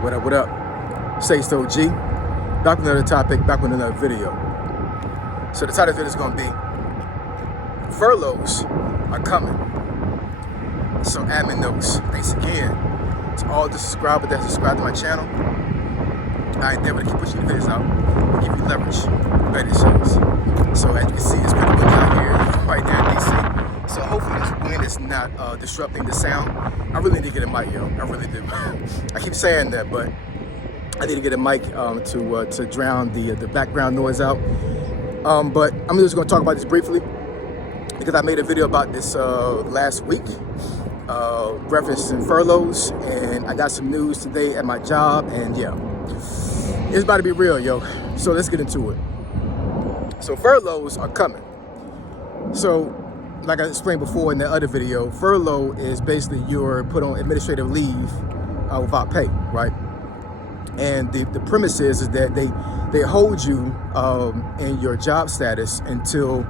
What up, what up? Say so G. Back with another topic, back with another video. So the title of it is going to be Furloughs are coming. So admin notes. Thanks again to all the subscribers that subscribe to my channel. I endeavor to keep pushing the videos out and give you leverage better shows. So as you can see, it's pretty windy out here right there in DC. So hopefully this wind is not disrupting the sound. I really need to get a mic, yo. I really do. I keep saying that, but I need to get a mic to drown the background noise out. But I'm just going to talk about this briefly because I made a video about this last week, referencing furloughs, and I got some news today at my job, and yeah, it's about to be real, yo. So let's get into it. So furloughs are coming. So like I explained before in the other video, furlough is basically you're put on administrative leave without pay, right? And the premise is that they hold you in your job status until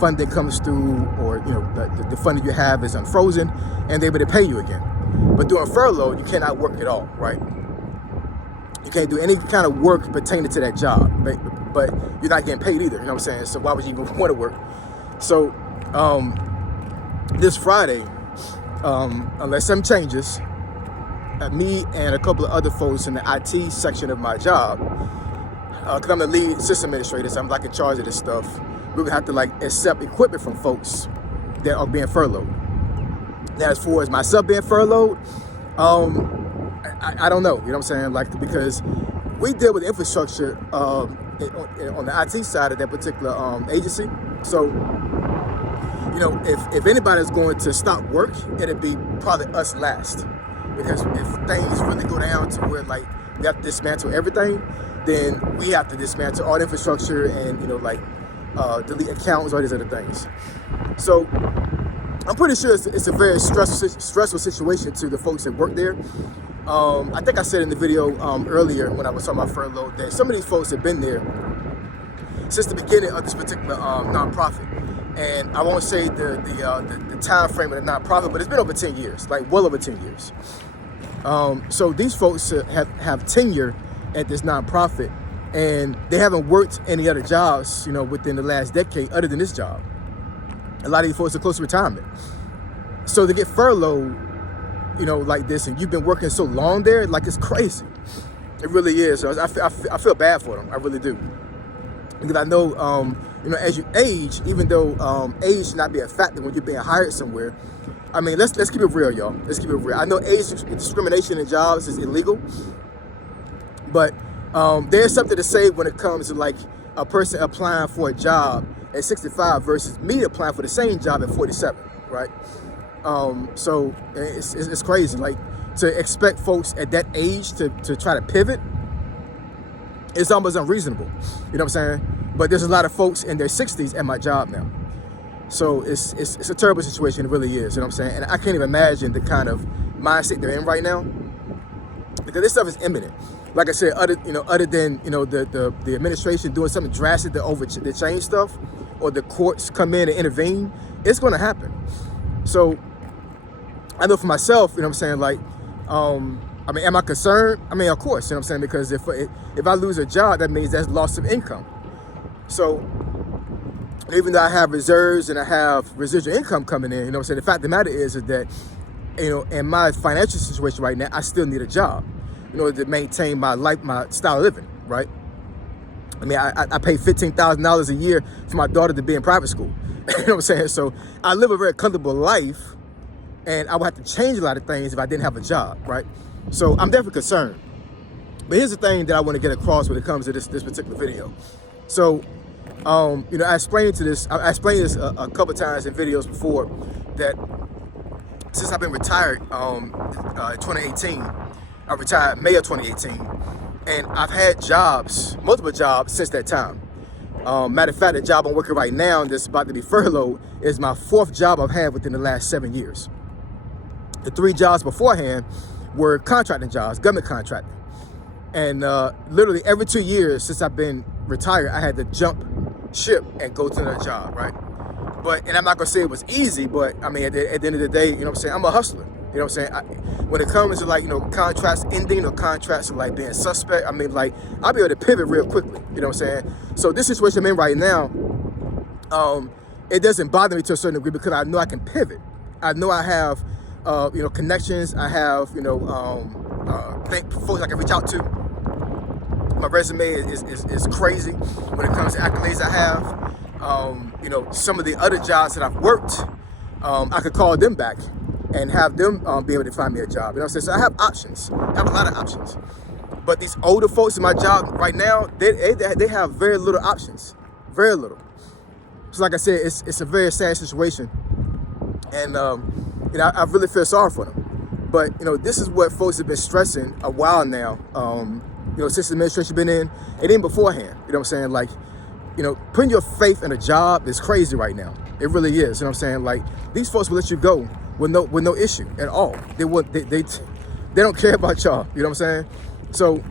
funding comes through, or the funding you have is unfrozen and they're able to pay you again. But during furlough, you cannot work at all, right? You can't do any kind of work pertaining to that job, but you're not getting paid either. You know what I'm saying? So why would you even want to work? So this Friday, unless something changes, me and a couple of other folks in the IT section of my job, because I'm the lead system administrator, so I'm like in charge of this stuff, we're gonna have to accept equipment from folks that are being furloughed. Now, as far as myself being furloughed, I don't know, you know what I'm saying? Because we deal with infrastructure on the IT side of that particular agency. So, if anybody's going to stop work, it'll be probably us last. Because if things really go down to where we have to dismantle everything, then we have to dismantle all the infrastructure and delete accounts, all these other things. So I'm pretty sure it's a very stressful situation to the folks that work there. I think I said in the video earlier when I was talking about furlough that some of these folks have been there since the beginning of this particular nonprofit. And I won't say the time frame of the nonprofit, but it's been over 10 years, well over 10 years. So these folks have tenure at this nonprofit, and they haven't worked any other jobs, within the last decade other than this job. A lot of these folks are close to retirement. So to get furloughed, like this, and you've been working so long there, it's crazy. It really is. So I feel bad for them. I really do. Because I know, as you age, even though age should not be a factor when you're being hired somewhere, I mean, let's keep it real, y'all. Let's keep it real. I know age discrimination in jobs is illegal, but there's something to say when it comes to a person applying for a job at 65 versus me applying for the same job at 47, right? So it's crazy. To expect folks at that age to try to pivot, it's almost unreasonable. You know what I'm saying? But there's a lot of folks in their 60s at my job now. So it's a terrible situation. It really is. You know what I'm saying? And I can't even imagine the kind of mindset they're in right now, because this stuff is imminent. Like I said, other than the administration doing something drastic to change stuff, or the courts come in and intervene, it's going to happen. So I know for myself, you know what I'm saying? I mean, am I concerned? I mean, of course, you know what I'm saying? Because if I lose a job, that means that's loss of income. So even though I have reserves and I have residual income coming in, you know what I'm saying? The fact of the matter is that, in my financial situation right now, I still need a job in order to maintain my life, my style of living, right? I mean, I pay $15,000 a year for my daughter to be in private school. You know what I'm saying? So I live a very comfortable life, and I would have to change a lot of things if I didn't have a job, right? So I'm definitely concerned. But here's the thing that I want to get across when it comes to this particular video. So, I explained this a couple times in videos before, that since I've been retired in 2018, I retired May of 2018, and I've had multiple jobs since that time. Matter of fact, the job I'm working right now that's about to be furloughed is my 4th job I've had within the last 7 years. The 3 jobs beforehand were contracting jobs, government contracting. And literally every 2 years since I've been retired, I had to jump ship and go to another job, right? And I'm not gonna say it was easy, but I mean, at the end of the day, you know what I'm saying? I'm a hustler. You know what I'm saying? When it comes to like, contracts ending or contracts like being suspect, I mean, like, I'll be able to pivot real quickly. You know what I'm saying? So this situation I'm in right now, it doesn't bother me to a certain degree because I know I can pivot. I know I have, connections. I have, folks I can reach out to. My resume is crazy when it comes to accolades I have. Some of the other jobs that I've worked, I could call them back and have them be able to find me a job. You know what I'm saying? So I have options. I have a lot of options. But these older folks in my job right now, they have very little options. Very little. So like I said, it's a very sad situation. And, I really feel sorry for them. But, this is what folks have been stressing a while now, since the administration been in, and even beforehand. You know what I'm saying? Like, putting your faith in a job is crazy right now. It really is. You know what I'm saying? Like, these folks will let you go with no issue at all. They don't care about y'all. You know what I'm saying? So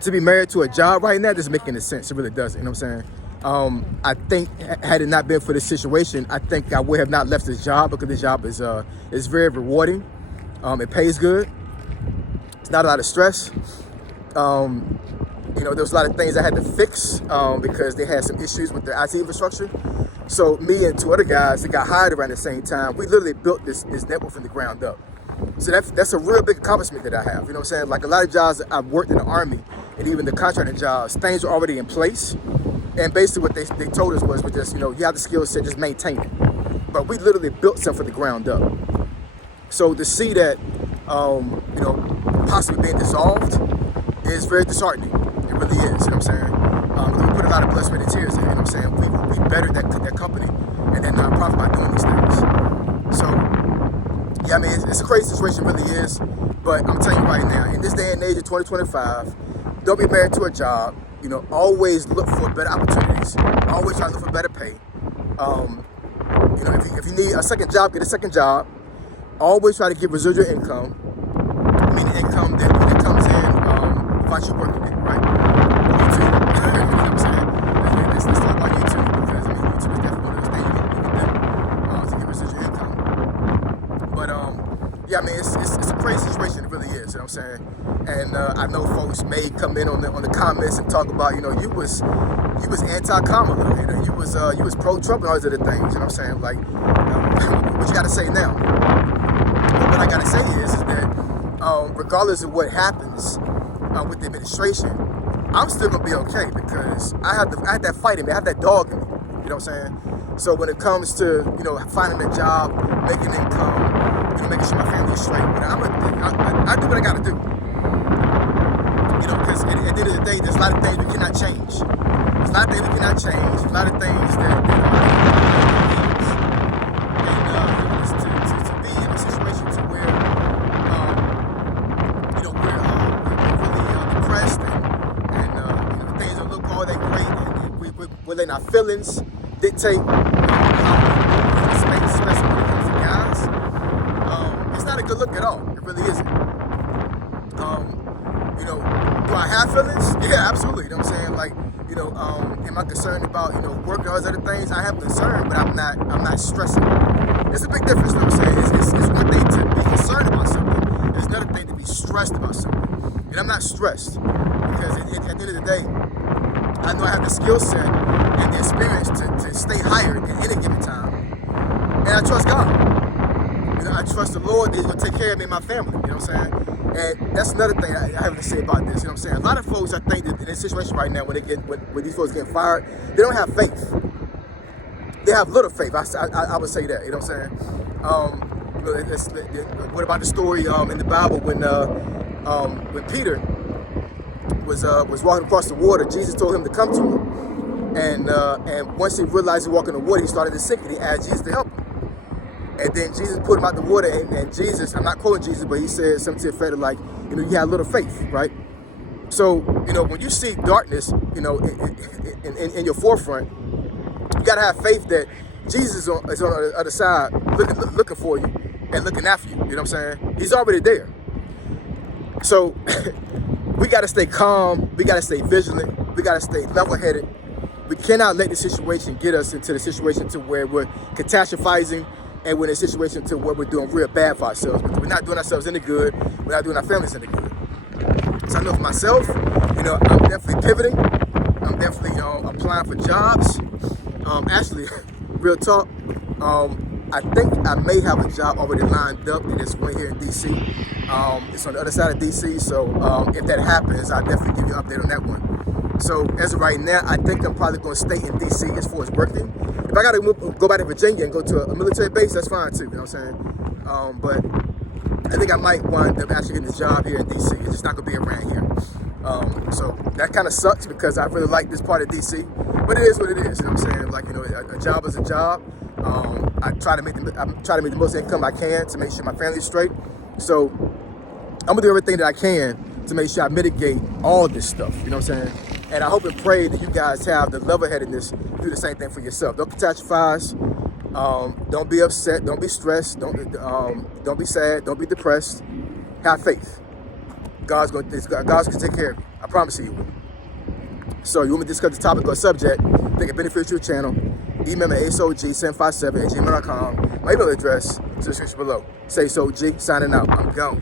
to be married to a job right now doesn't make any sense. It really doesn't. You know what I'm saying? I think had it not been for this situation, I think I would have not left this job because this job is very rewarding. It pays good. It's not a lot of stress. There was a lot of things I had to fix because they had some issues with their IT infrastructure. So me and two other guys that got hired around the same time, we literally built this network from the ground up. So that's a real big accomplishment that I have. You know what I'm saying? Like a lot of jobs that I've worked in the Army and even the contracting jobs, things are already in place. And basically what they told us was just, you have the skill set, just maintain it. But we literally built something from the ground up. So to see that, possibly being dissolved is very disheartening. It really is, you know what I'm saying? We put a lot of blood, sweat, and tears in, you know what I'm saying? We bettered that company and that nonprofit by doing these things. So, yeah, I mean, it's a crazy situation, it really is. But I'm telling you right now, in this day and age of 2025, don't be married to a job. Always look for better opportunities. Always try to look for better pay. If you need a second job, get a second job. Always try to get residual income. Meaning income that comes in without you working it, right? YouTube. You know what I'm saying? Let's talk about YouTube because YouTube is definitely one of those things you can do to get residual income. But yeah, I mean it's a crazy situation. It really is. You know what I'm saying? And I know folks may come in on the comments and talk about, you was anti-Kamala, you was pro-Trump and all these other things. You know what I'm saying? Like, what you got to say now? But what I got to say is that regardless of what happens with the administration, I'm still gonna be okay because I have that fight in me, I have that dog in me. You know what I'm saying? So when it comes to finding a job, making income, making sure my family is straight, I do what I got to do. Because at the end of the day, there's a lot of things we cannot change. There's a lot of things we cannot change. There's a lot of things that to be in a situation to where we're really depressed and things don't look all that great, and we're letting our feelings dictate how we space, especially when it comes to guys. It's not a good look at all. It really isn't. Do I have feelings? Yeah, absolutely. You know what I'm saying? Like, am I concerned about, work and all those other things? I have concern, but I'm not stressing. It's a big difference, you know what I'm saying? It's one thing to be concerned about something. It's another thing to be stressed about something. And I'm not stressed because at the end of the day, I know I have the skill set and the experience to stay hired at any given time. And I trust God. I trust the Lord that He's going to take care of me and my family. You know what I'm saying? And that's another thing I have to say about this. You know what I'm saying? A lot of folks, I think, that in this situation right now, when these folks get fired, they don't have faith. They have little faith. I would say that. You know what I'm saying? What about the story in the Bible when Peter was walking across the water? Jesus told him to come to him, and once he realized he was walking on the water, he started to sink, and he asked Jesus to help him. And then Jesus put him out the water, and Jesus, I'm not quoting Jesus, but he said something to the effect of like, you had little faith, right? So, when you see darkness, in your forefront, you gotta have faith that Jesus is on the other side, looking for you and looking after you. You know what I'm saying? He's already there. So we gotta stay calm. We gotta stay vigilant. We gotta stay level-headed. We cannot let the situation get us into the situation to where we're catastrophizing and we're in a situation to where we're doing real bad for ourselves. But we're not doing ourselves any good. We're not doing our families any good. So I know for myself, I'm definitely pivoting. I'm definitely, applying for jobs. Actually, real talk, I think I may have a job already lined up. It's one here in DC. It's on the other side of DC. So if that happens, I'll definitely give you an update on that one. So as of right now, I think I'm probably going to stay in DC as far as working. If I got to go back to Virginia and go to a military base, that's fine too. You know what I'm saying? But I think I might wind up actually getting this job here in DC. It's just not going to be around here. So that kind of sucks because I really like this part of DC. But it is what it is. You know what I'm saying? Like, a job is a job. I try to make the most income I can to make sure my family's straight. So I'm gonna do everything that I can to make sure I mitigate all this stuff. You know what I'm saying? And I hope and pray that you guys have the level-headedness to do the same thing for yourself. Don't catastrophize. Don't be upset. Don't be stressed. Don't be sad. Don't be depressed. Have faith. God's gonna take care of you. I promise you, He will. So you want me to discuss the topic or subject? Think it benefits your channel. Email me asog757@gmail.com. My email address is in the description below. Say so G, signing out. I'm gone.